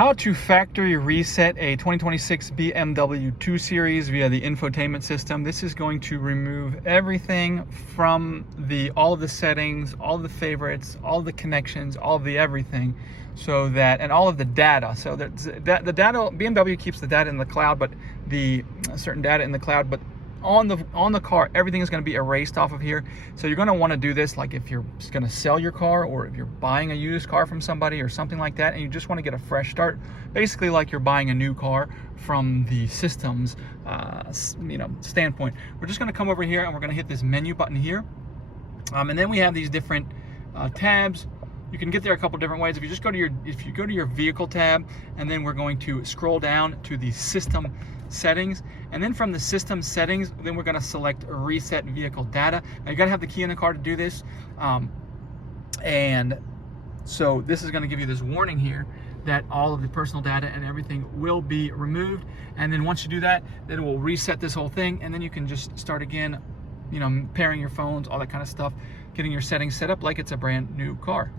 How to factory reset a 2026 BMW 2 Series via the infotainment system. This is going to remove everything from all of the settings, all of the favorites, all of the connections, all of the everything, so that, and all of the data. So that the data, BMW keeps the data in the cloud, but the certain data in the cloud, but on the car, everything is going to be erased off of here. So you're going to want to do this like if you're going to sell your car, or if you're buying a used car from somebody or something like that, and you just want to get a fresh start, basically like you're buying a new car from the system's standpoint. We're just going to come over here and we're going to hit this menu button here, and then we have these different tabs. You can get there a couple different ways. If you go to your vehicle tab, and then we're going to scroll down to the system settings, and then from the system settings, then we're going to select reset vehicle data. Now you got to have the key in the car to do this, and so this is going to give you this warning here that all of the personal data and everything will be removed. And then once you do that, then it will reset this whole thing, and then you can just start again, pairing your phones, all that kind of stuff, getting your settings set up like it's a brand new car.